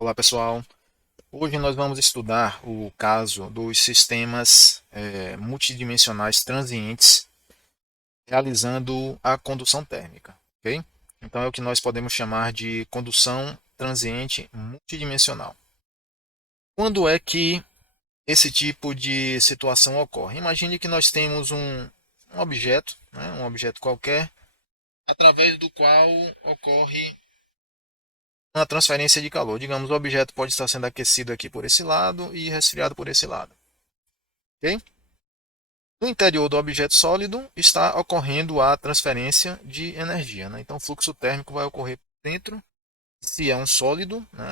Olá pessoal, hoje nós vamos estudar o caso dos sistemas multidimensionais transientes realizando a condução térmica, ok? Então é o que nós podemos chamar de condução transiente multidimensional. Quando é que esse tipo de situação ocorre? Imagine que nós temos um objeto, né, um objeto qualquer, através do qual ocorre uma transferência de calor. Digamos, o objeto pode estar sendo aquecido aqui por esse lado e resfriado por esse lado. Ok? No interior do objeto sólido está ocorrendo a transferência de energia. Né? Então, o fluxo térmico vai ocorrer dentro. Se é um sólido, né?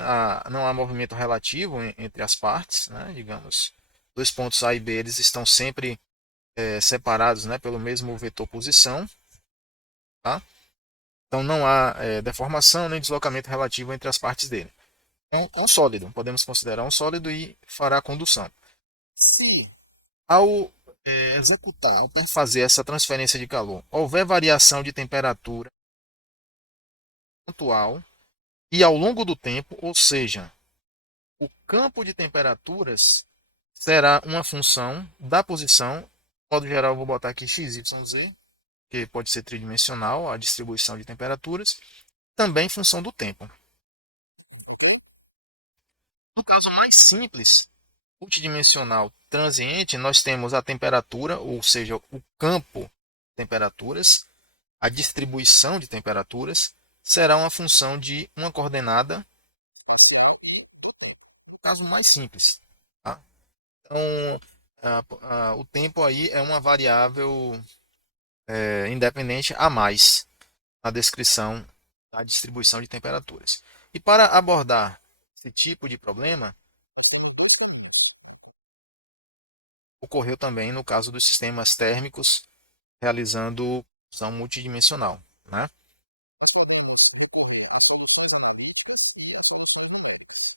Não há movimento relativo entre as partes. Né? Digamos, dois pontos A e B eles estão sempre separados, né, pelo mesmo vetor posição. Tá? Então, não há deformação nem deslocamento relativo entre as partes dele. Então, é um sólido, podemos considerar um sólido e fará a condução. Se ao executar, ao fazer essa transferência de calor, houver variação de temperatura pontual e ao longo do tempo, ou seja, o campo de temperaturas será uma função da posição, de modo geral eu vou botar aqui x, y, z, que pode ser tridimensional, a distribuição de temperaturas, também função do tempo. No caso mais simples, multidimensional transiente, nós temos a temperatura, ou seja, o campo de temperaturas, a distribuição de temperaturas será uma função de uma coordenada, caso mais simples. Tá? Então, o tempo aí é uma variável independente a mais na descrição da distribuição de temperaturas. E para abordar esse tipo de problema, ocorreu também no caso dos sistemas térmicos realizando função multidimensional. Né? Nós podemos recorrer a soluções analíticas e a soluções numéricas.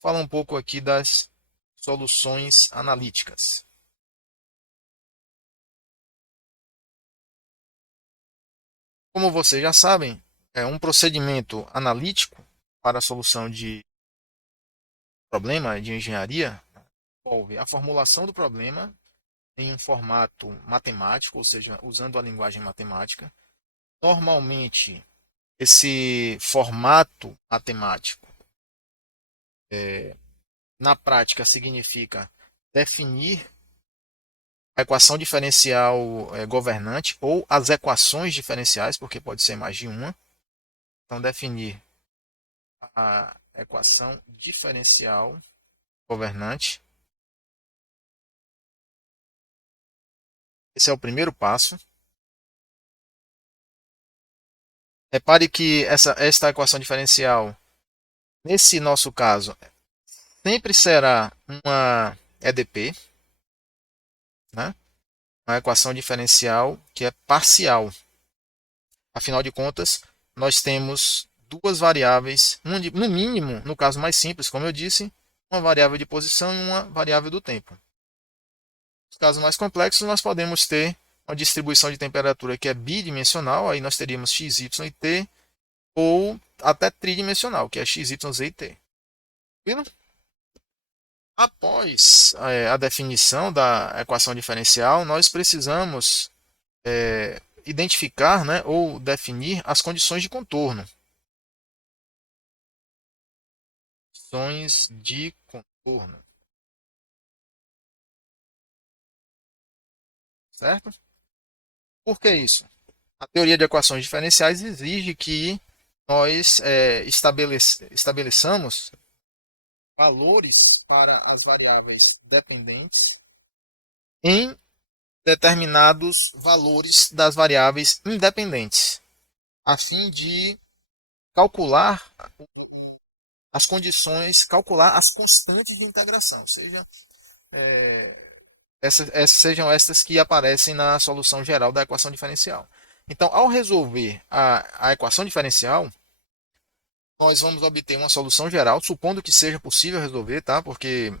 Fala um pouco aqui das soluções analíticas. Como vocês já sabem, é um procedimento analítico para a solução de problema de engenharia envolve a formulação do problema em um formato matemático, ou seja, usando a linguagem matemática. Normalmente, esse formato matemático, na prática, significa definir a equação diferencial governante ou as equações diferenciais, porque pode ser mais de uma. Então, definir a equação diferencial governante. Esse é o primeiro passo. Repare que esta equação diferencial, nesse nosso caso, sempre será uma EDP, né? Uma equação diferencial que é parcial. Afinal de contas, nós temos duas variáveis, no mínimo, no caso mais simples, como eu disse, uma variável de posição e uma variável do tempo. Nos casos mais complexos, nós podemos ter uma distribuição de temperatura que é bidimensional, aí nós teríamos x, y e t, ou até tridimensional, que é x, y, z e t. Tranquilo? Após a definição da equação diferencial, nós precisamos identificar, né, ou definir as condições de contorno. Condições de contorno, certo? Por que isso? A teoria de equações diferenciais exige que nós estabeleçamos valores para as variáveis dependentes em determinados valores das variáveis independentes, a fim de calcular as condições, calcular as constantes de integração, ou seja, sejam estas que aparecem na solução geral da equação diferencial. Então, ao resolver a equação diferencial, nós vamos obter uma solução geral, supondo que seja possível resolver, tá? Porque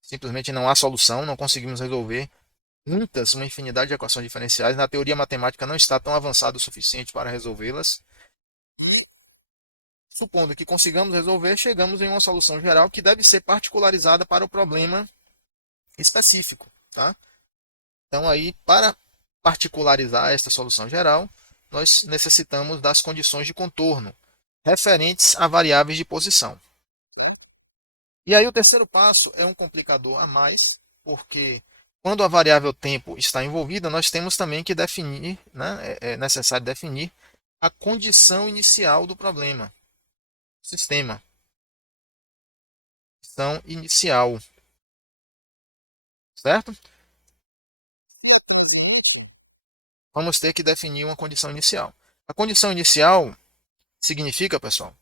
simplesmente não há solução, não conseguimos resolver uma infinidade de equações diferenciais. Na teoria matemática não está tão avançado o suficiente para resolvê-las. Supondo que consigamos resolver, chegamos em uma solução geral que deve ser particularizada para o problema específico, tá? Então aí, para particularizar esta solução geral, nós necessitamos das condições de contorno referentes a variáveis de posição. E aí o terceiro passo é um complicador a mais, porque quando a variável tempo está envolvida, nós temos também que definir, né, é necessário definir a condição inicial do problema, sistema, condição inicial, certo? Vamos ter que definir uma condição inicial. A condição inicial significa, pessoal,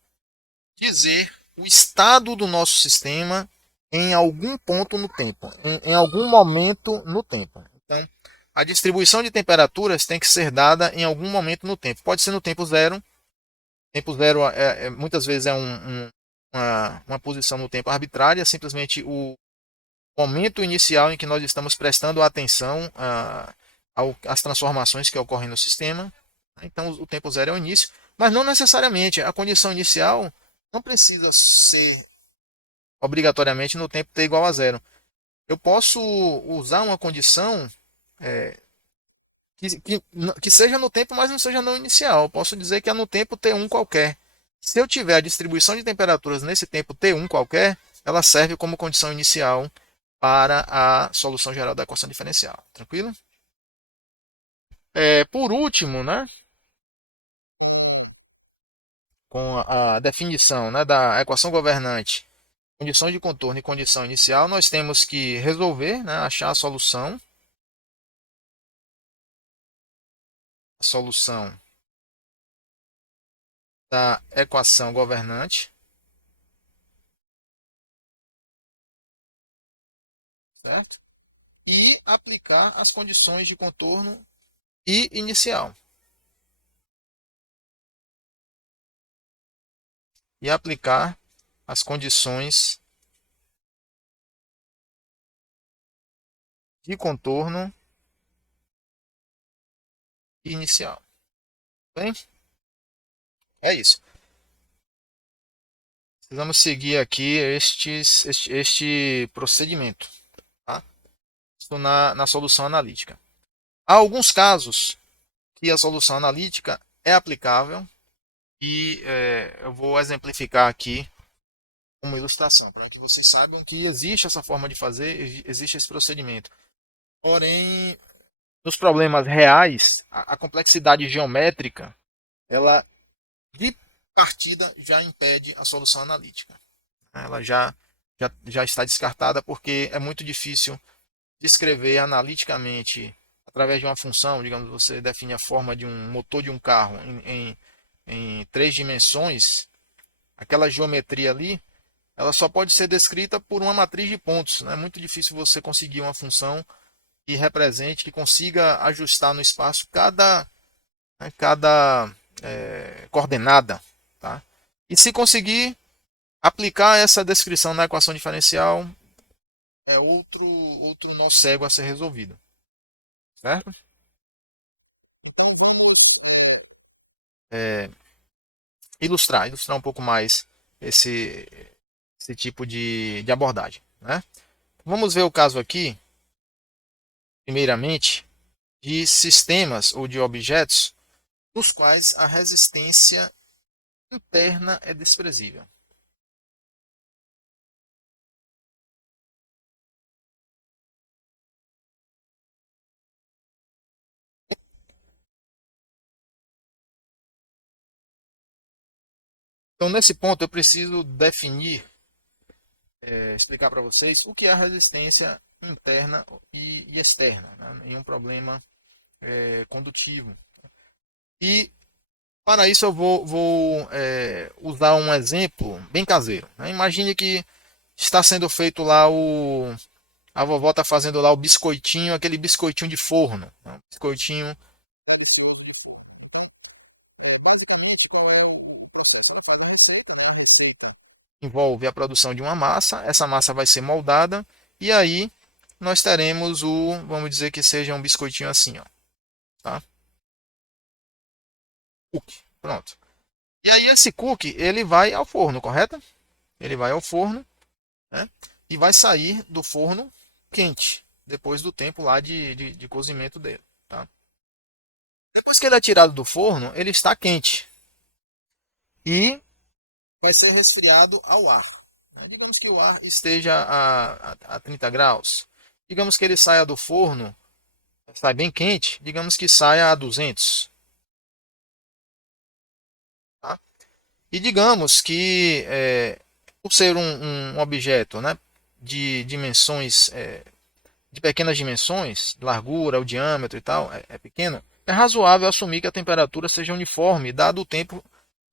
dizer o estado do nosso sistema em algum ponto no tempo, em algum momento no tempo. Então, a distribuição de temperaturas tem que ser dada em algum momento no tempo. Pode ser no tempo zero. Tempo zero muitas vezes é uma posição no tempo arbitrária, simplesmente o momento inicial em que nós estamos prestando atenção às transformações que ocorrem no sistema. Então, o tempo zero é o início, mas não necessariamente. A condição inicial não precisa ser obrigatoriamente no tempo t igual a zero. Eu posso usar uma condição é, que seja no tempo, mas não seja no inicial. Eu posso dizer que é no tempo t1 qualquer. Se eu tiver a distribuição de temperaturas nesse tempo t1 qualquer, ela serve como condição inicial para a solução geral da equação diferencial. Tranquilo? Por último, né, com a definição, né, da equação governante, condição de contorno e condição inicial, nós temos que resolver, né, achar a solução da equação governante, certo? E aplicar as condições de contorno e inicial. E aplicar as condições de contorno inicial. Bem, é isso. Precisamos seguir aqui este procedimento, tá? Isso na solução analítica. Há alguns casos que a solução analítica é aplicável e eu vou exemplificar aqui uma ilustração, para que vocês saibam que existe essa forma de fazer, existe esse procedimento. Porém, nos problemas reais, a complexidade geométrica, ela de partida já impede a solução analítica. Ela já está descartada porque é muito difícil descrever analiticamente, através de uma função, digamos, você define a forma de um motor de um carro em três dimensões, aquela geometria ali, ela só pode ser descrita por uma matriz de pontos. É muito difícil você conseguir uma função que represente, que consiga ajustar no espaço cada coordenada. Tá? E se conseguir aplicar essa descrição na equação diferencial, é outro nó cego a ser resolvido. Certo? Então vamos é, ilustrar um pouco mais esse, esse tipo de abordagem. Né? Vamos ver o caso aqui, primeiramente, de sistemas ou de objetos nos quais a resistência interna é desprezível. Então, nesse ponto, eu preciso definir, explicar para vocês o que é a resistência interna e externa, né, em um problema condutivo. E, para isso, eu vou usar um exemplo bem caseiro. Né? Imagine que está sendo feito lá a vovó está fazendo lá o biscoitinho, aquele biscoitinho de forno. Né? Biscoitinho. Basicamente, qual é o processo? Ela faz uma receita, né? Uma receita envolve a produção de uma massa, essa massa vai ser moldada, e aí nós teremos vamos dizer que seja um biscoitinho assim, ó, tá? Pronto. E aí esse cookie, ele vai ao forno, correto? Ele vai ao forno, né? E vai sair do forno quente, depois do tempo lá de cozimento dele, tá? Depois que ele é tirado do forno, ele está quente e vai ser resfriado ao ar. Digamos que o ar esteja a 30 graus. Digamos que ele saia do forno, sai bem quente, digamos que saia a 200. Tá? E digamos que, por ser um objeto, né, de dimensões, de pequenas dimensões, largura, o diâmetro e tal, é pequeno, é razoável assumir que a temperatura seja uniforme, dado o tempo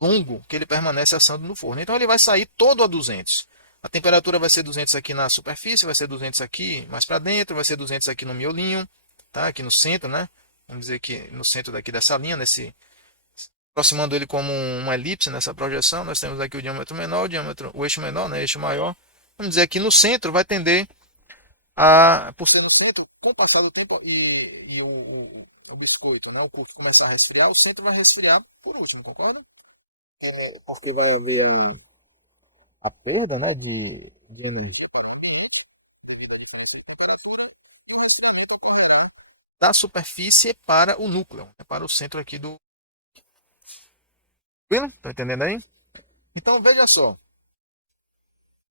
longo que ele permanece assando no forno. Então ele vai sair todo a 200. A temperatura vai ser 200 aqui na superfície, vai ser 200 aqui mais para dentro, vai ser 200 aqui no miolinho, tá? Aqui no centro, né? Vamos dizer que no centro daqui dessa linha, aproximando ele como uma elipse nessa projeção, nós temos aqui o diâmetro menor, o eixo menor, né? O eixo maior. Vamos dizer que no centro vai tender por ser no centro, com o passar do tempo o biscoito, né? O cookie começar a resfriar, o centro vai resfriar por último, concorda? Porque vai haver a perda, né, de energia da superfície para o núcleo, para o centro aqui do. Tranquilo? Tá entendendo aí? Então veja só,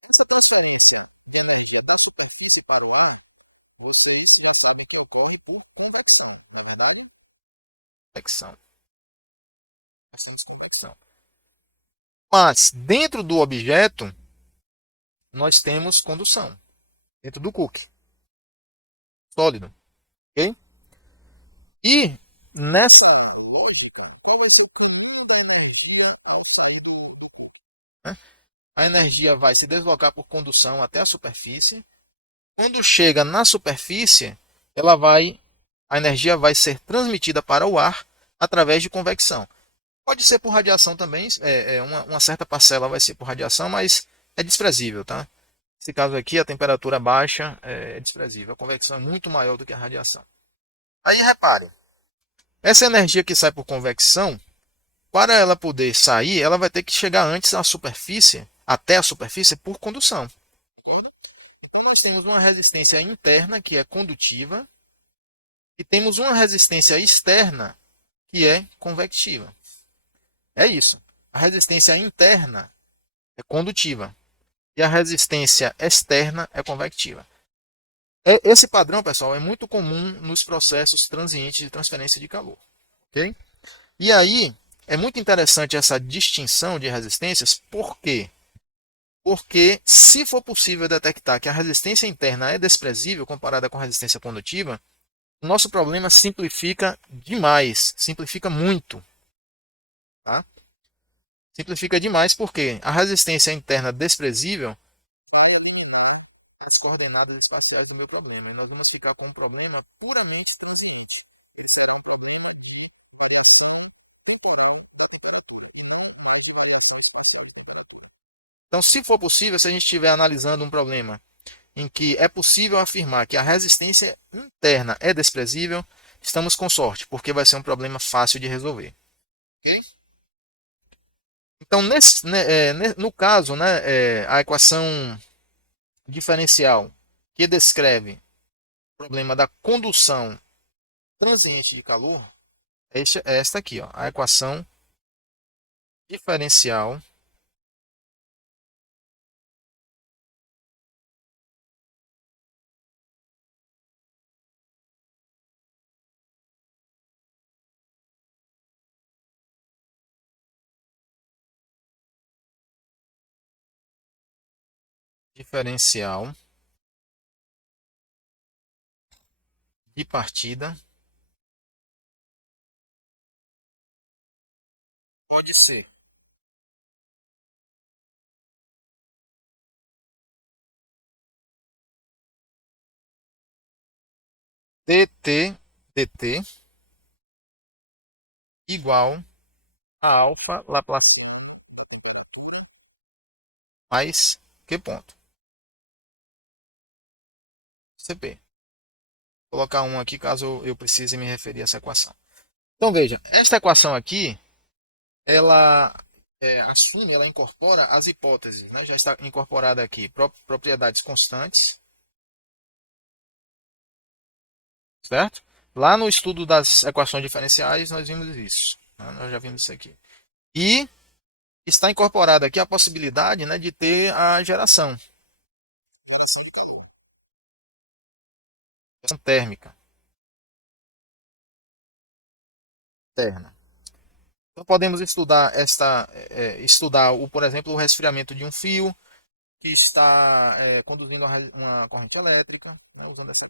essa transferência de energia da superfície para o ar, vocês já sabem que ocorre por convecção, na verdade? Convecção. Convecção. Mas dentro do objeto nós temos condução, dentro do cookie, sólido, ok? E nessa lógica, qual vai ser o caminho da energia ao sair do cookie? Né? A energia vai se deslocar por condução até a superfície. Quando chega na superfície, a energia vai ser transmitida para o ar através de convecção. Pode ser por radiação também, uma certa parcela vai ser por radiação, mas é desprezível, tá? Nesse caso aqui, a temperatura baixa é desprezível. A convecção é muito maior do que a radiação. Aí repare, essa energia que sai por convecção, para ela poder sair, ela vai ter que chegar antes à superfície, até a superfície, por condução. Então nós temos uma resistência interna que é condutiva e temos uma resistência externa que é convectiva. É isso. A resistência interna é condutiva e a resistência externa é convectiva. Esse padrão, pessoal, é muito comum nos processos transientes de transferência de calor. Okay? E aí, é muito interessante essa distinção de resistências, por quê? Porque se for possível detectar que a resistência interna é desprezível comparada com a resistência condutiva, o nosso problema simplifica demais, simplifica muito. Tá? Simplifica demais porque a resistência interna desprezível vai eliminar as coordenadas espaciais do meu problema. E nós vamos ficar com um problema puramente transiente. Esse será o problema de variação temporal da temperatura. Então, mais de variação espacial. Então, se for possível, se a gente estiver analisando um problema em que é possível afirmar que a resistência interna é desprezível, estamos com sorte, porque vai ser um problema fácil de resolver. Ok? Então, no caso, né, a equação diferencial que descreve o problema da condução transiente de calor é esta aqui, ó, a equação diferencial diferencial de partida pode ser dt igual a alfa Laplaciano mais que ponto? CP. Vou colocar um aqui caso eu precise me referir a essa equação. Então veja, esta equação aqui, ela assume, ela incorpora as hipóteses, né? Já está incorporada aqui propriedades constantes, certo? Lá no estudo das equações diferenciais nós vimos isso, né? Nós já vimos isso aqui. E está incorporada aqui a possibilidade, né, de ter a geração, geração de calor, geração térmica interna. Então podemos estudar estudar por exemplo, o resfriamento de um fio que está conduzindo uma corrente elétrica. Usando essa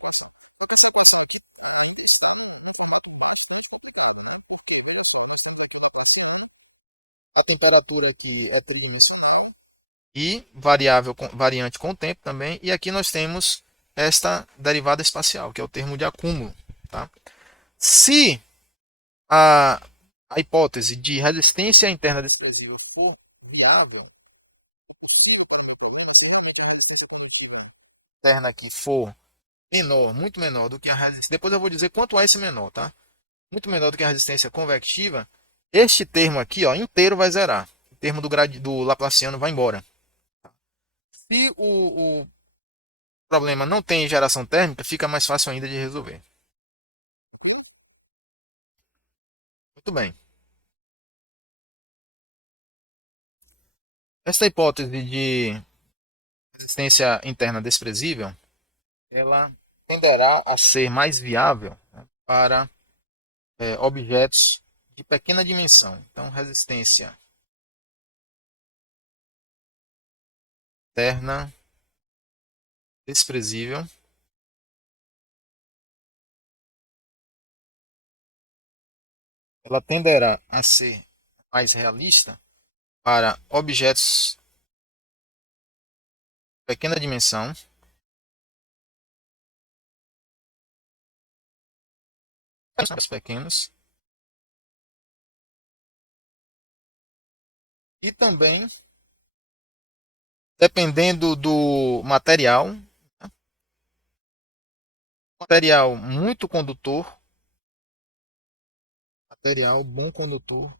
a temperatura aqui é tridimensional e variante com o tempo também. E aqui nós temos esta derivada espacial, que é o termo de acúmulo. Tá? Se a, a hipótese de resistência interna desprezível for viável, interna aqui for menor, muito menor do que a resistência, depois eu vou dizer quanto é esse menor, tá? Muito menor do que a resistência convectiva, este termo aqui, ó, inteiro vai zerar. O termo do Laplaciano vai embora. Se o problema não tem geração térmica, fica mais fácil ainda de resolver. Muito bem. Esta hipótese de resistência interna desprezível, ela tenderá a ser mais viável, né, para objetos de pequena dimensão. Então, resistência interna desprezível ela tenderá a ser mais realista para objetos de pequena dimensão, pequenos, e também, dependendo do material, né, material muito condutor, material bom condutor.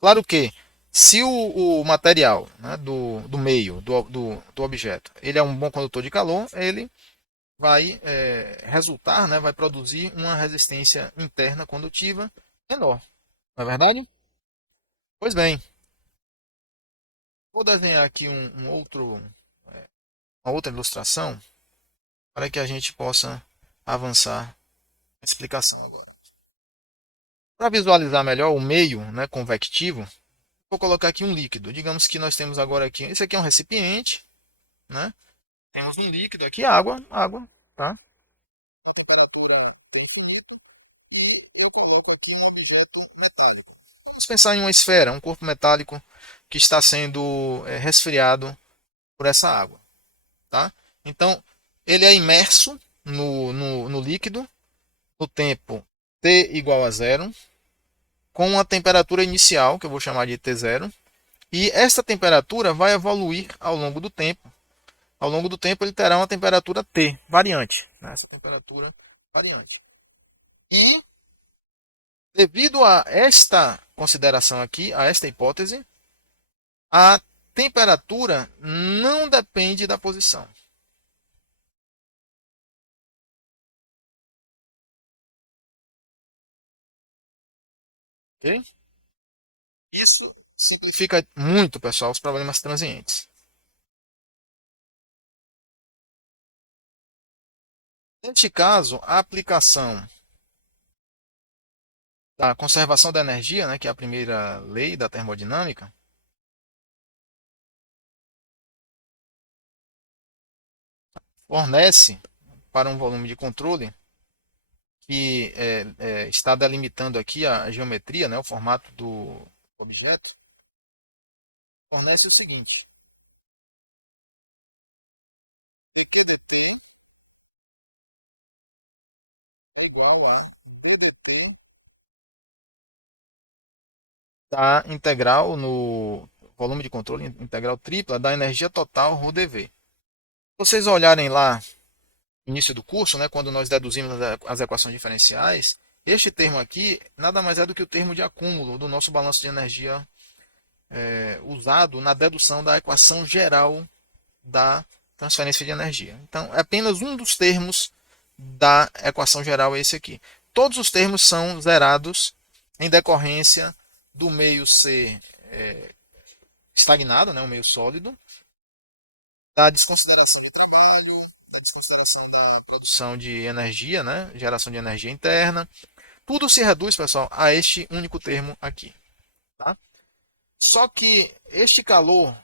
Claro que, se o material, né, do meio, do objeto, ele é um bom condutor de calor, ele vai resultar, né, vai produzir uma resistência interna condutiva menor. Não é verdade? Pois bem, vou desenhar aqui uma outra ilustração para que a gente possa avançar na explicação agora. Para visualizar melhor o meio, né, convectivo, vou colocar aqui um líquido. Digamos que nós temos agora aqui, esse aqui é um recipiente, né? Temos um líquido aqui, água, tá? A temperatura é infinita e eu coloco aqui um objeto metálico. Vamos pensar em uma esfera, um corpo metálico que está sendo resfriado por essa água, tá? Então, ele é imerso no líquido no tempo t igual a zero, com a temperatura inicial, que eu vou chamar de T0, e essa temperatura vai evoluir ao longo do tempo. Ao longo do tempo, ele terá uma temperatura T, variante. Né? Essa temperatura variante. E, devido a esta consideração aqui, a esta hipótese, a temperatura não depende da posição. Ok? Isso simplifica muito, pessoal, os problemas transientes. Neste caso, a aplicação da conservação da energia, né, que é a primeira lei da termodinâmica, fornece para um volume de controle que está delimitando aqui a geometria, né, o formato do objeto, fornece o seguinte: dq dt é igual a ddt da integral no volume de controle integral tripla da energia total ρdV. Se vocês olharem lá início do curso, né, quando nós deduzimos as equações diferenciais, este termo aqui nada mais é do que o termo de acúmulo do nosso balanço de energia usado na dedução da equação geral da transferência de energia. Então, é apenas um dos termos da equação geral é esse aqui. Todos os termos são zerados em decorrência do meio ser estagnado, né, um meio sólido, da desconsideração de trabalho, da desconsideração da produção de energia, né, geração de energia interna. Tudo se reduz, pessoal, a este único termo aqui. Tá? Só que este calor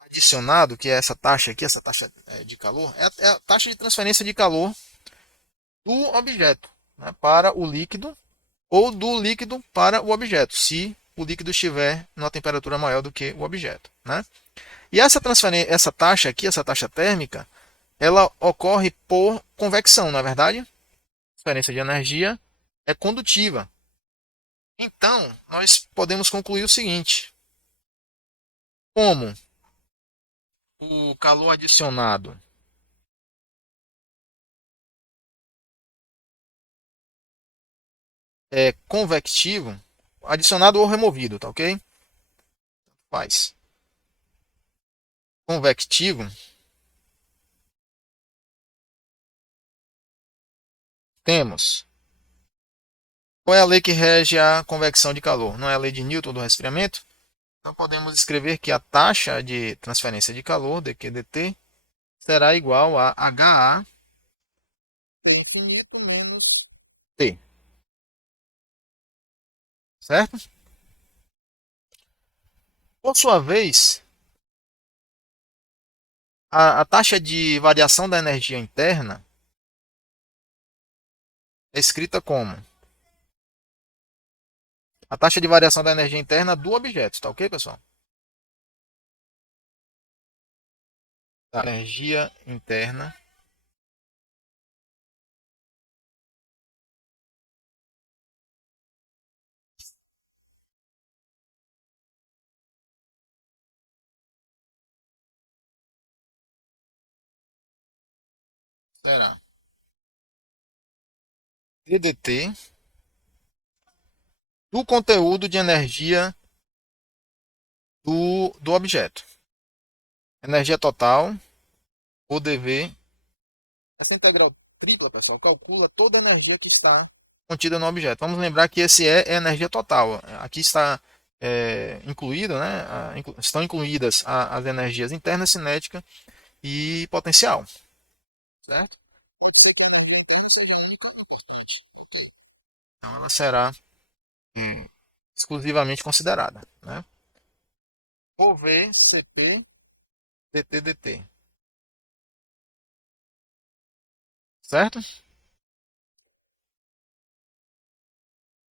adicionado, que é essa taxa aqui, essa taxa de calor, é a taxa de transferência de calor do objeto, né, para o líquido ou do líquido para o objeto, se o líquido estiver numa temperatura maior do que o objeto. Né? E essa transferência, essa taxa aqui, essa taxa térmica, ela ocorre por convecção, não é verdade? A transferência de energia é condutiva. Então, nós podemos concluir o seguinte: como o calor adicionado é convectivo, adicionado ou removido, tá ok? Faz. Convectivo, temos. Qual é a lei que rege a convecção de calor? Não é a lei de Newton do resfriamento? Então podemos escrever que a taxa de transferência de calor, dQ dt, será igual a HA T infinito menos T. Certo? Por sua vez, a taxa de variação da energia interna é escrita como a taxa de variação da energia interna do objeto, tá ok, pessoal? A energia interna será ddt do conteúdo de energia do objeto. Energia total, o dV. Essa integral tripla, pessoal, calcula toda a energia que está contida no objeto. Vamos lembrar que esse é a energia total. Aqui está incluído, né, estão incluídas as energias interna, cinética e potencial. Certo? Pode ser que a energia interna seja nunca importante. Então ela será exclusivamente considerada. Né? OV, CP, DT, DT. Certo?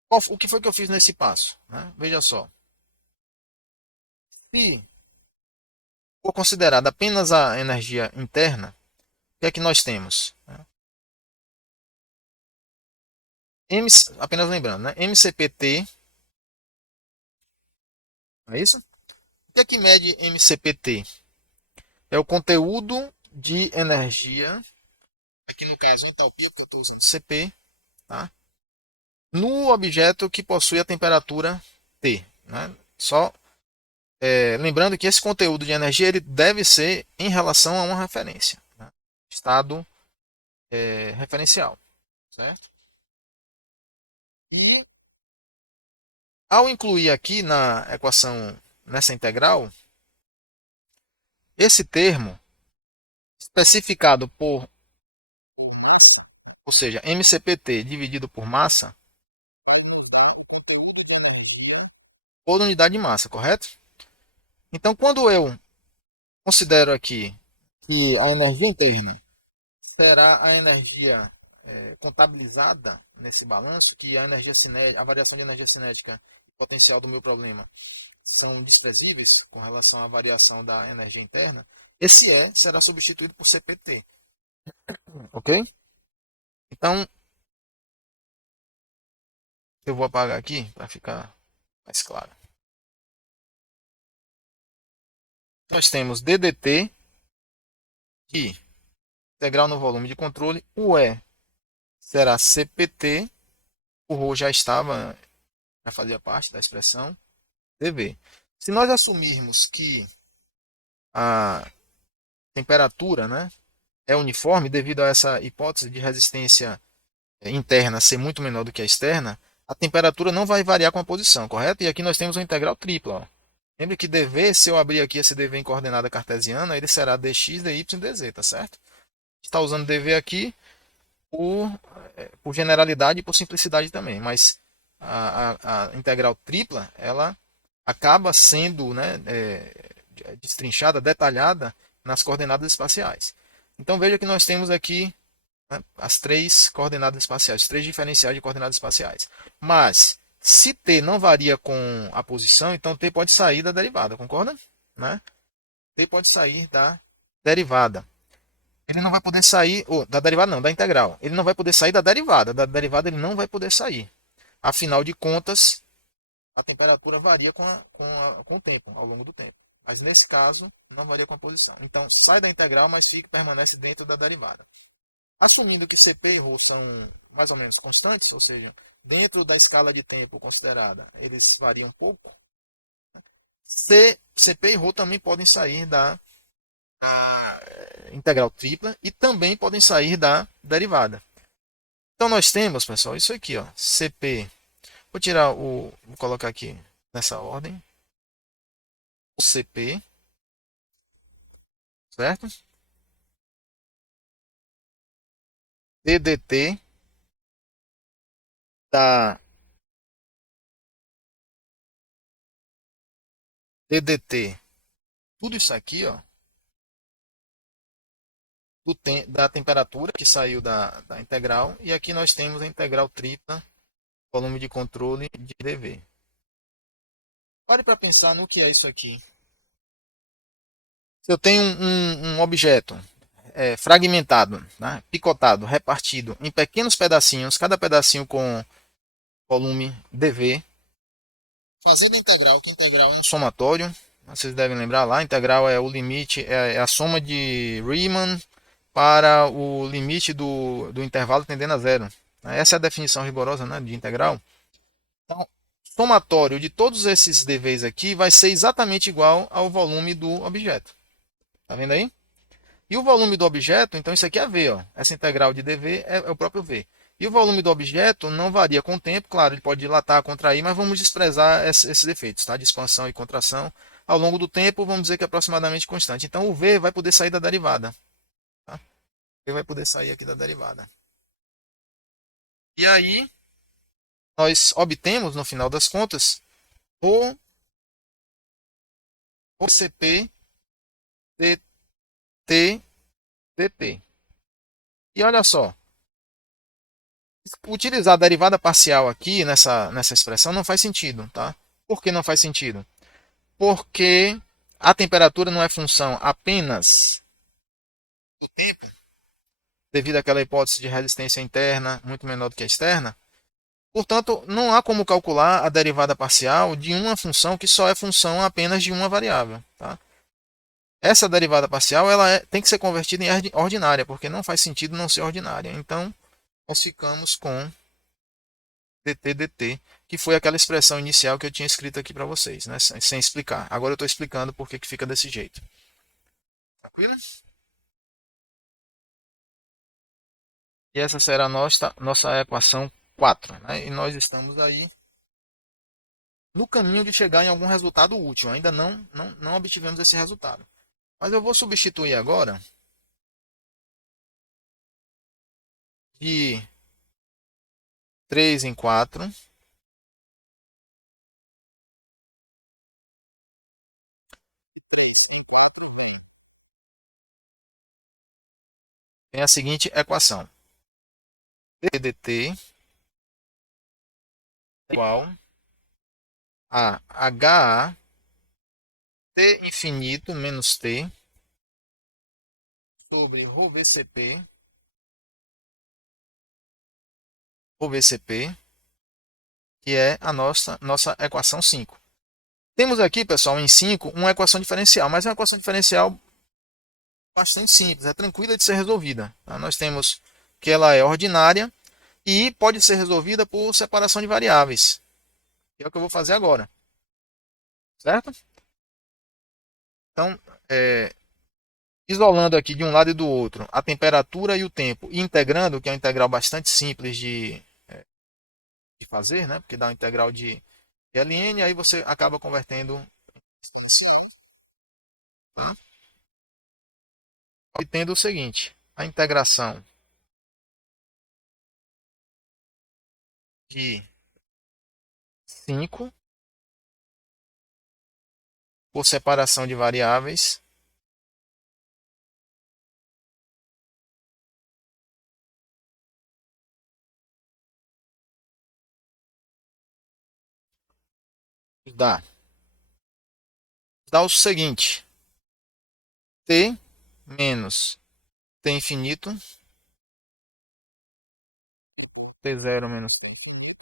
O que foi que eu fiz nesse passo? Né? Veja só. Se for considerada apenas a energia interna, o que é que nós temos? Apenas lembrando, né? MCPT, não é isso? O que é que mede MCPT? É o conteúdo de energia, aqui no caso entalpia, porque eu estou usando CP, tá? No objeto que possui a temperatura T. Né? Só lembrando que esse conteúdo de energia ele deve ser em relação a uma referência, né? Estado referencial. Certo? E ao incluir aqui na equação, nessa integral, esse termo especificado ou seja, MCPT dividido por massa, por unidade de massa, correto? Então, quando eu considero aqui que a energia interna será a energia contabilizada nesse balanço, que a energia cinética, a variação de energia cinética e potencial do meu problema são desprezíveis com relação à variação da energia interna, esse E será substituído por CPT. Ok? Então, eu vou apagar aqui para ficar mais claro. Nós temos DDT, que integral no volume de controle, o E será CPT, o ρ já fazia parte da expressão dV. Se nós assumirmos que a temperatura, né, é uniforme devido a essa hipótese de resistência interna ser muito menor do que a externa, a temperatura não vai variar com a posição, correto? E aqui nós temos uma integral tripla. Ó. Lembre que dV, se eu abrir aqui esse dV em coordenada cartesiana, ele será dx, dy, dz, tá certo? Está usando dV aqui por generalidade e por simplicidade também, mas a integral tripla, ela acaba sendo, né, destrinchada, detalhada nas coordenadas espaciais. Então veja que nós temos aqui, né, as três coordenadas espaciais, três diferenciais de coordenadas espaciais. Mas se t não varia com a posição, então t pode sair da derivada, concorda? Né? T pode sair da derivada. Ele não vai poder sair, ou da derivada não, da integral. Ele não vai poder sair da derivada ele não vai poder sair. Afinal de contas, a temperatura varia com o tempo, ao longo do tempo. Mas nesse caso, não varia com a posição. Então, sai da integral, mas permanece dentro da derivada. Assumindo que CP e ρ são mais ou menos constantes, ou seja, dentro da escala de tempo considerada, eles variam um pouco, CP e ρ também podem sair da integral tripla e também podem sair da derivada. Então nós temos, pessoal, isso aqui, ó, CP. Vou colocar aqui nessa ordem. O CP, certo? DDT da DDT. Tudo isso aqui, ó, da temperatura que saiu da integral. E aqui nós temos a integral tripla, volume de controle de dV. Pare para pensar no que é isso aqui. Se eu tenho um objeto fragmentado, né, picotado, repartido em pequenos pedacinhos, cada pedacinho com volume dV, fazendo a integral, que integral é um somatório, vocês devem lembrar lá, a integral é o limite, é a soma de Riemann para o limite do intervalo tendendo a zero. Essa é a definição rigorosa, né, de integral. Então, somatório de todos esses dVs aqui vai ser exatamente igual ao volume do objeto. Tá vendo aí? E o volume do objeto, então isso aqui é V. Ó. Essa integral de dV é o próprio V. E o volume do objeto não varia com o tempo, claro, ele pode dilatar, contrair, mas vamos desprezar esses efeitos, tá? De expansão e contração. Ao longo do tempo, vamos dizer que é aproximadamente constante. Então o V vai poder sair da derivada. Tá? O V vai poder sair aqui da derivada. E aí, nós obtemos, no final das contas, o CP dt dt. E olha só, utilizar a derivada parcial aqui nessa expressão não faz sentido, tá? Por que não faz sentido? Porque a temperatura não é função apenas do tempo, devido àquela hipótese de resistência interna muito menor do que a externa. Portanto, não há como calcular a derivada parcial de uma função que só é função apenas de uma variável, tá? Essa derivada parcial tem que ser convertida em ordinária, porque não faz sentido não ser ordinária. Então, nós ficamos com dt, que foi aquela expressão inicial que eu tinha escrito aqui para vocês, né? Sem explicar. Agora eu estou explicando por que fica desse jeito. Tranquilo? E essa será a nossa equação 4. Né? E nós estamos aí no caminho de chegar em algum resultado útil. Ainda não obtivemos esse resultado. Mas eu vou substituir agora de 3 em 4. Tem a seguinte equação. dt igual a HA T infinito menos T sobre ρVCP, que é a nossa equação 5. Temos aqui, pessoal, em 5, uma equação diferencial, mas é uma equação diferencial bastante simples, é tranquila de ser resolvida. Tá? Nós temos que ela é ordinária e pode ser resolvida por separação de variáveis, que é o que eu vou fazer agora, certo? Então, é, isolando aqui de um lado e do outro a temperatura e o tempo, e integrando, que é uma integral bastante simples de fazer, né? Porque dá uma integral de ln, aí você acaba convertendo exponencial, tá? Obtendo o seguinte, a integração de 5 por separação de variáveis dá, dá o seguinte, t menos t infinito, t zero menos t infinito,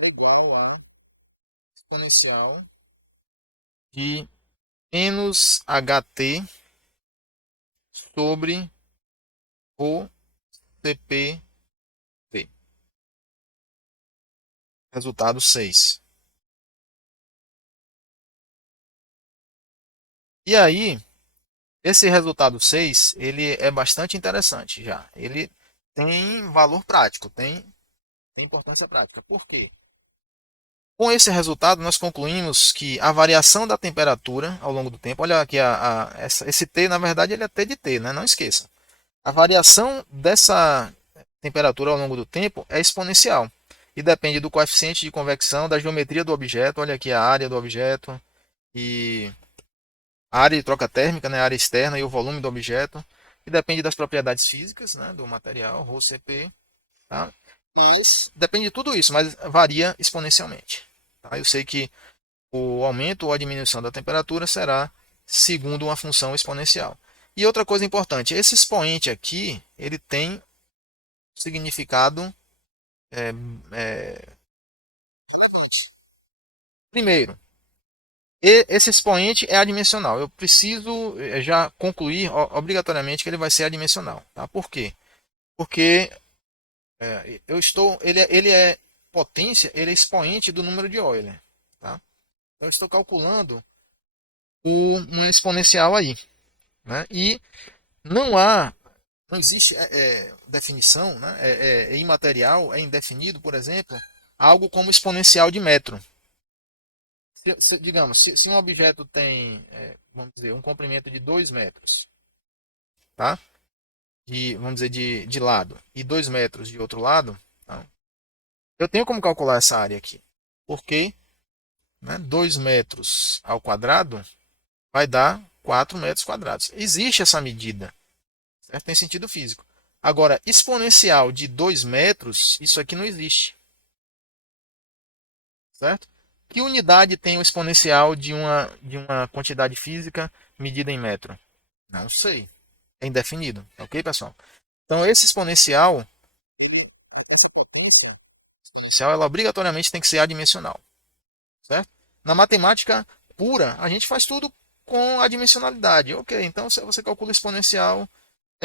é igual a exponencial de menos ht sobre o cpt, resultado 6. E aí, esse resultado 6 ele é bastante interessante já. Ele tem valor prático, tem importância prática. Por quê? Com esse resultado, nós concluímos que a variação da temperatura ao longo do tempo, olha aqui, esse T, na verdade, ele é T de T, né? Não esqueça. A variação dessa temperatura ao longo do tempo é exponencial e depende do coeficiente de convecção, da geometria do objeto, olha aqui a área do objeto e a área de troca térmica, né? A área externa e o volume do objeto, e depende das propriedades físicas, né? Do material, ρCp, tá? Mas depende de tudo isso, mas varia exponencialmente. Tá? Eu sei que o aumento ou a diminuição da temperatura será segundo uma função exponencial. E outra coisa importante, esse expoente aqui, ele tem significado é, é, relevante. Primeiro, esse expoente é adimensional. Eu preciso já concluir obrigatoriamente que ele vai ser adimensional. Tá? Por quê? Porque ele é potência, ele é expoente do número de Euler. Tá? Então eu estou calculando uma exponencial aí. Né? E não há, não existe definição, né? É imaterial, é indefinido, por exemplo, algo como exponencial de metro. Digamos, se um objeto tem, vamos dizer, um comprimento de 2 metros, tá? Vamos dizer, de lado, e 2 metros de outro lado, tá? Eu tenho como calcular essa área aqui. Porque, né, 2 metros ao quadrado vai dar 4 metros quadrados. Existe essa medida, certo? Tem sentido físico. Agora, exponencial de 2 metros, isso aqui não existe, certo? Que unidade tem o exponencial de uma quantidade física medida em metro? Não sei. É indefinido, ok, pessoal? Então, esse exponencial, essa potência exponencial, ela obrigatoriamente tem que ser adimensional, certo? Na matemática pura, a gente faz tudo com a dimensionalidade. Ok, então se você calcula exponencial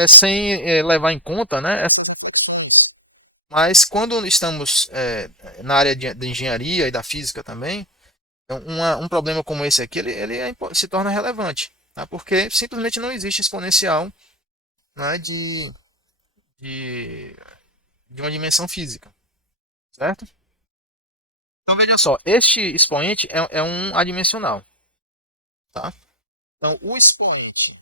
sem levar em conta, né? Mas quando estamos na área de engenharia e da física também, então, um problema como esse aqui, se torna relevante, tá? Porque simplesmente não existe exponencial, né, de, de uma dimensão física, certo? Então veja só, este expoente é um adimensional, tá? Então o expoente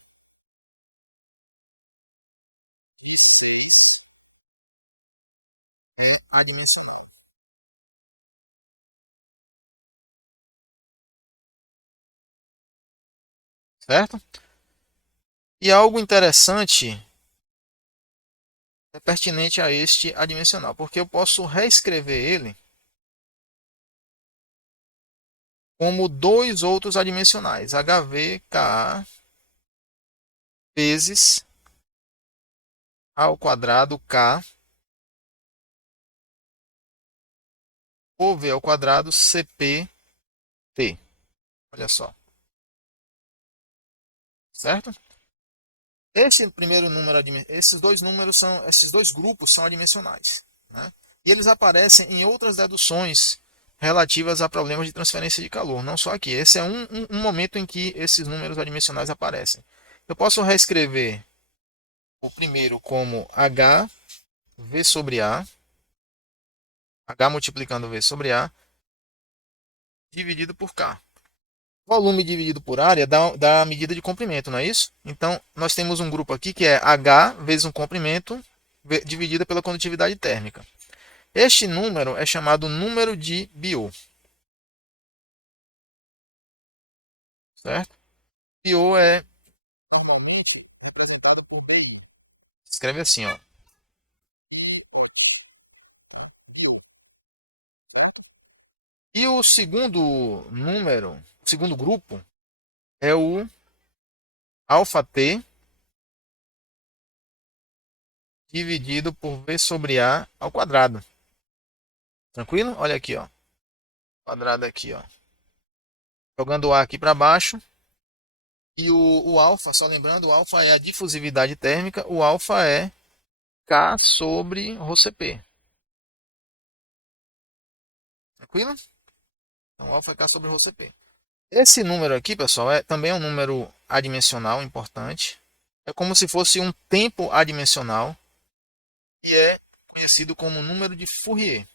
é adimensional, certo? E algo interessante é pertinente a este adimensional, porque eu posso reescrever ele como dois outros adimensionais, HVKA vezes A ao quadrado K ou V ao quadrado CPT. Olha só, certo? Esse primeiro número, esses dois grupos são adimensionais, né? E eles aparecem em outras deduções relativas a problemas de transferência de calor, não só aqui. Esse é um momento em que esses números adimensionais aparecem. Eu posso reescrever o primeiro como H V sobre A, H multiplicando V sobre A, dividido por K. Volume dividido por área dá a medida de comprimento, não é isso? Então, nós temos um grupo aqui que é H vezes um comprimento dividida pela condutividade térmica. Este número é chamado número de Biot, certo? Biot é normalmente representado por BI. Escreve assim, ó. E o segundo número, o segundo grupo, é o alfa T dividido por V sobre A ao quadrado. Tranquilo? Olha aqui, ó. Quadrado aqui, ó. Jogando o A aqui para baixo. E o alfa, só lembrando, o alfa é a difusividade térmica, o alfa é K sobre ρCp. Tranquilo? Então, o alfa é K sobre ρCp. Esse número aqui, pessoal, também é um número adimensional importante. É como se fosse um tempo adimensional e é conhecido como número de Fourier.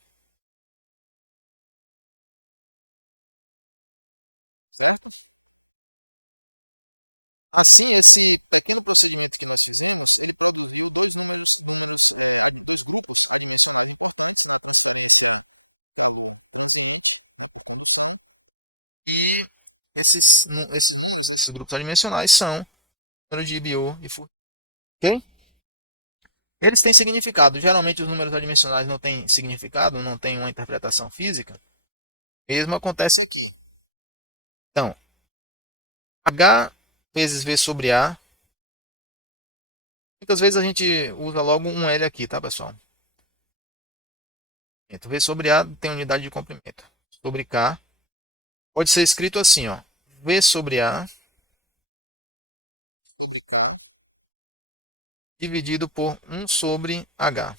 E esses grupos adimensionais são número de Biot e Fourier. Ok? Eles têm significado. Geralmente os números adimensionais não têm significado, não têm uma interpretação física. Mesmo acontece aqui. Então, H vezes V sobre A. Muitas vezes a gente usa logo um L aqui, tá, pessoal? V sobre A tem unidade de comprimento. Sobre K. Pode ser escrito assim, ó. V sobre A sobre K dividido por 1 sobre H.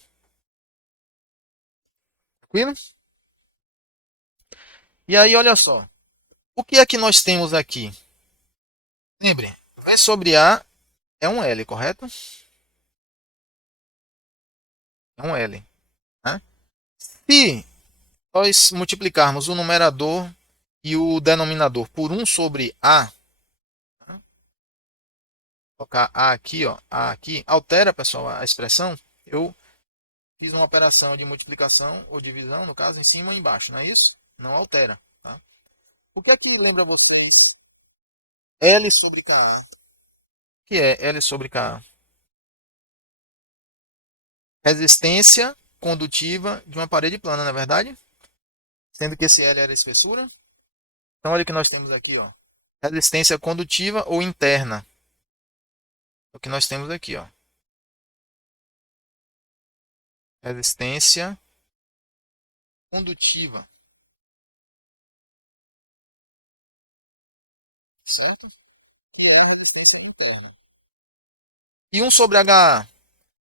Tranquilo? E aí, olha só. O que é que nós temos aqui? Lembre, V sobre A é um L, correto? É um L. Né? Se nós multiplicarmos o numerador e o denominador por 1 sobre A, né? Colocar A aqui, ó, A aqui, altera, pessoal, a expressão. Eu fiz uma operação de multiplicação ou divisão, no caso, em cima e embaixo, não é isso? Não altera. Tá? O que é que lembra vocês? L sobre Ka. O que é L sobre Ka? Resistência condutiva de uma parede plana, não é verdade? Sendo que esse L era a espessura. Então, olha o que nós temos aqui, ó. Resistência condutiva ou interna. É o que nós temos aqui, ó. Resistência condutiva. Certo? Que é a resistência interna. E 1 sobre HA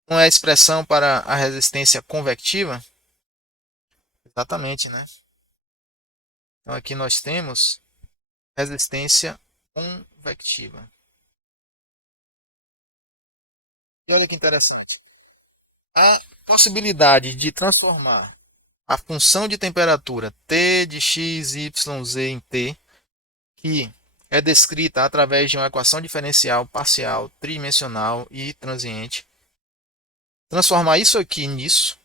não é a expressão para a resistência convectiva? Exatamente, né? Então aqui nós temos resistência convectiva. E olha que interessante. A possibilidade de transformar a função de temperatura T de x, y, z em T, que é descrita através de uma equação diferencial parcial, tridimensional e transiente, transformar isso aqui nisso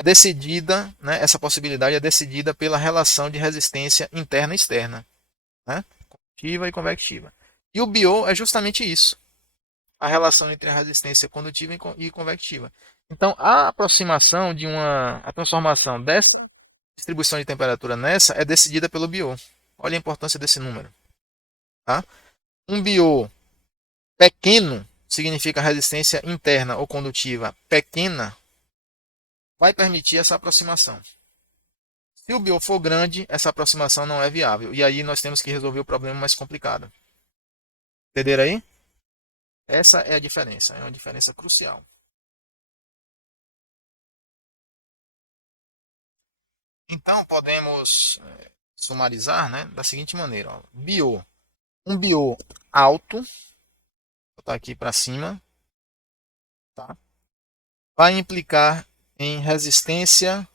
é decidida, né, essa possibilidade é decidida pela relação de resistência interna e externa, né, condutiva e convectiva. E o Biot é justamente isso, a relação entre a resistência condutiva e convectiva. Então, a transformação dessa distribuição de temperatura nessa é decidida pelo Biot. Olha a importância desse número. Tá? Um Biot pequeno significa resistência interna ou condutiva pequena, vai permitir essa aproximação. Se o Biot for grande, essa aproximação não é viável. E aí nós temos que resolver o problema mais complicado. Entenderam aí? Essa é a diferença, é uma diferença crucial. Então, podemos sumarizar, né, da seguinte maneira. Ó. Um BIO alto, vou botar aqui para cima, tá? Vai implicar em resistência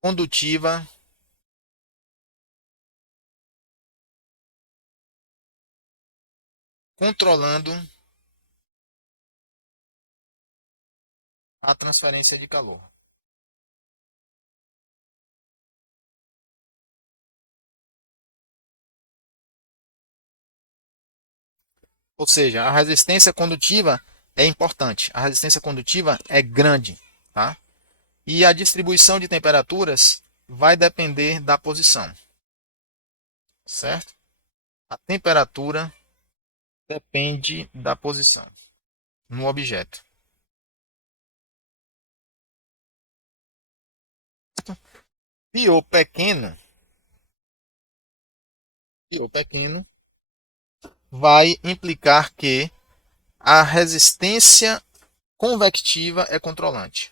condutiva controlando a transferência de calor. Ou seja, a resistência condutiva é importante. A resistência condutiva é grande, tá? E a distribuição de temperaturas vai depender da posição, certo? A temperatura depende da posição no objeto. Pior pequeno, pior pequeno vai implicar que a resistência convectiva é controlante.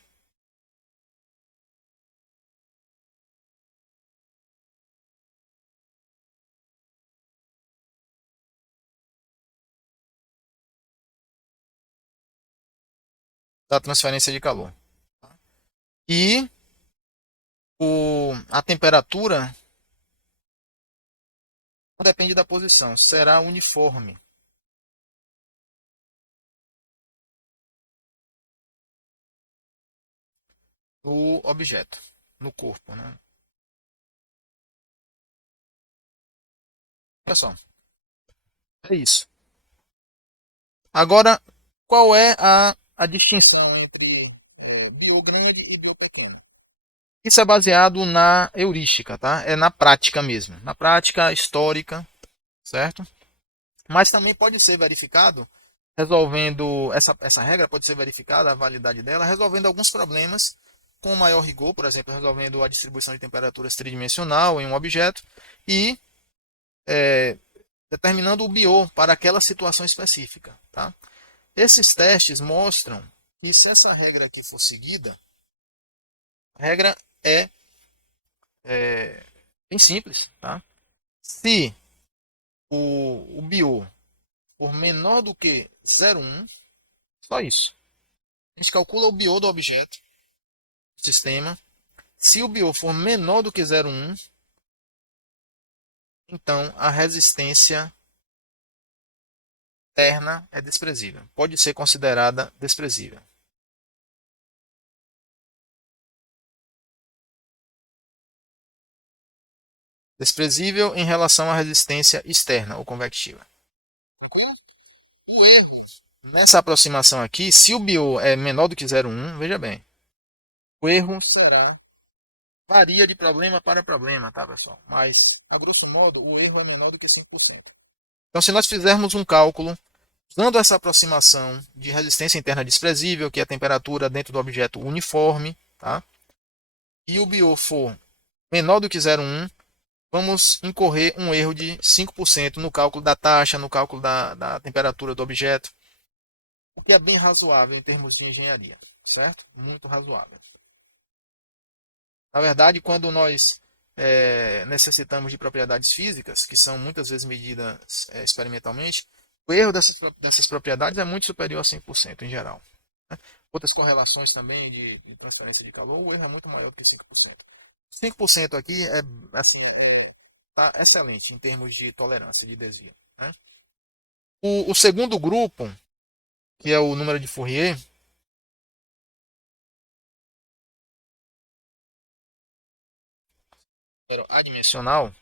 Da transferência de calor. E a temperatura não depende da posição, será uniforme. No objeto, no corpo. Né? Olha só, é isso. Agora, qual é a distinção entre bio grande e bio pequeno? Isso é baseado na heurística, tá? É na prática mesmo, na prática histórica, certo? Mas também pode ser verificado, resolvendo essa regra, pode ser verificada a validade dela, resolvendo alguns problemas com maior rigor, por exemplo, resolvendo a distribuição de temperaturas tridimensional em um objeto e é, determinando o BIO para aquela situação específica. Tá? Esses testes mostram que se essa regra aqui for seguida, a regra é bem simples. Tá? Se o BIO for menor do que 0,1, só isso. A gente calcula o BIO do objeto, do sistema. Se o BIO for menor do que 0,1, então a resistência terna é desprezível. Pode ser considerada desprezível. Desprezível em relação à resistência externa ou convectiva. O erro nessa aproximação aqui, se o BIO é menor do que 0,1, veja bem, o erro será varia de problema para problema, tá, pessoal? Mas, a grosso modo, o erro é menor do que 5%. Então, se nós fizermos um cálculo usando essa aproximação de resistência interna desprezível, que é a temperatura dentro do objeto uniforme, tá? E o BIO for menor do que 0,1, vamos incorrer um erro de 5% no cálculo da taxa, no cálculo da temperatura do objeto, o que é bem razoável em termos de engenharia, certo? Muito razoável. Na verdade, quando nós necessitamos de propriedades físicas, que são muitas vezes medidas experimentalmente, o erro dessas propriedades é muito superior a 5% em geral. Né? Outras correlações também de transferência de calor, o erro é muito maior que 5%. 5% aqui é assim, tá excelente em termos de tolerância de desvio. Né? O segundo grupo, que é o número de Fourier, adimensional,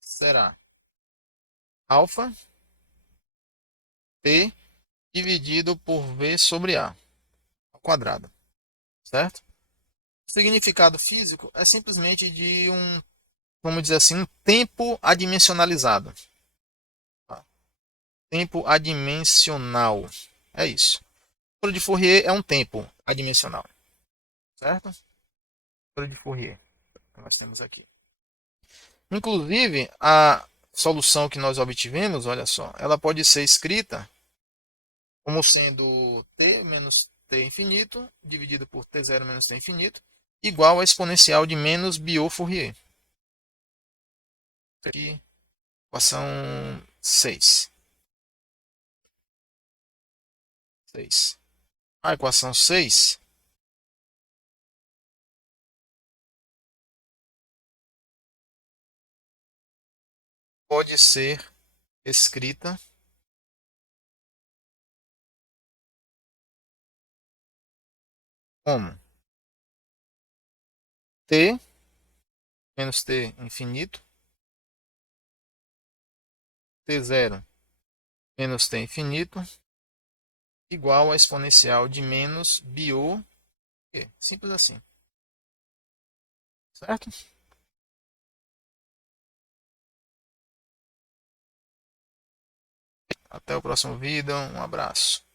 será alfa T dividido por V sobre A ao quadrado, certo? O significado físico é simplesmente de um, vamos dizer assim, um tempo adimensionalizado. Tá? Tempo adimensional. É isso. O número de Fourier é um tempo adimensional. certo? De Fourier que nós temos aqui. Inclusive, a solução que nós obtivemos, olha só, ela pode ser escrita como sendo t menos t infinito dividido por t0 menos t infinito igual a exponencial de menos Biot-Fourier. Aqui, equação 6. A equação 6 pode ser escrita como t menos t infinito, t0 menos t infinito, igual a exponencial de menos Biot. Simples assim, certo? Até o próximo vídeo, um abraço.